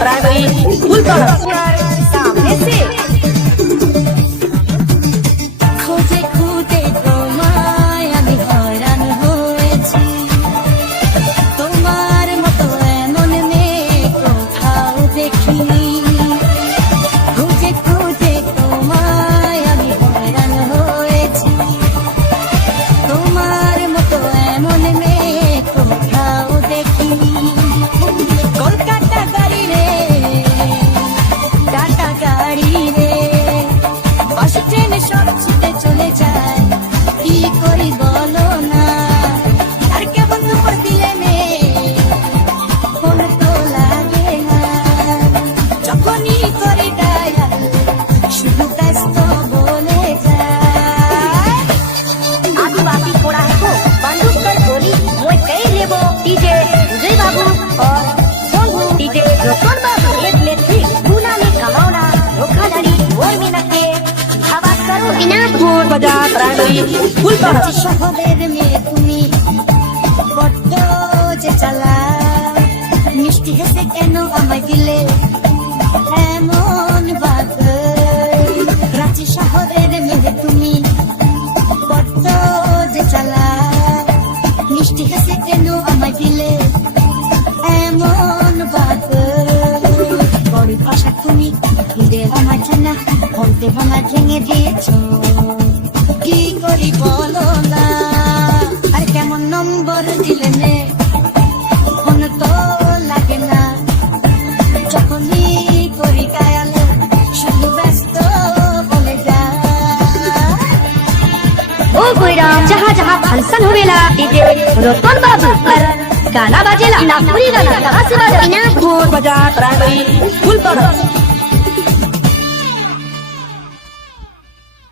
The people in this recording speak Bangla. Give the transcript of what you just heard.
प्राइमरी स्कूल पर सामने से खोजे खुदे তোমায় আমি হয়রান হয়েছি তোমার মতো এমন মেয়ে কোথাও দেখিনি খুঁজে খুঁজে তোমায় আমি হয়রান হয়েছি তোমার মতো এমন মেয়ে কোথাও দেখিনি কলকাতা গাড়ি রে টাটা গাড়ি রে বাস ট্রেনে সব ছুটে চলে যায় কি করি বলো না আর কেমন উপর দিলে মেয়ে ফোন তো লাগে না যখনই করি ডায়াল শুধু ব্যস্ত বলে যায় आदिवासी चौराहे को बंदूक कर गोली मोए कई लेबो डीजे विजय बाबू और सोनू डीजे रतन बाबू एक लेथी गुना में कमाओना धोखाधड़ी और में नके हवा करो बिना बाजार प्राइमरी स्कूल पर শহরের মেয়ে তুমি বড্ড যে চালা মিষ্টি হেসে কেন আমায় দিলে এমন বাদ রাঁচি শহরের মেয়ে তুমি বড্ড যে চালা মিষ্টি হেসে কেন আমায় দিলে এমন বাদ বড়ি ভাষা তুমি ঈদের আমার জানা বলতে ভাঙা ভেঙে দিয়েছ কি করি বলো না আর কেমন নম্বর দিলে নে ফোন তো লাগে না যখনই করি কায়াল শুধু ব্যস্ত বলে যায় ओ गोइरा जहाँ जहाँ फंक्शन होवेला डीजे रतन बाबू पर गाना बाजेला नागपुरी गाना कहाँ से बाजा बिना बाजार प्राइमरी स्कूल पर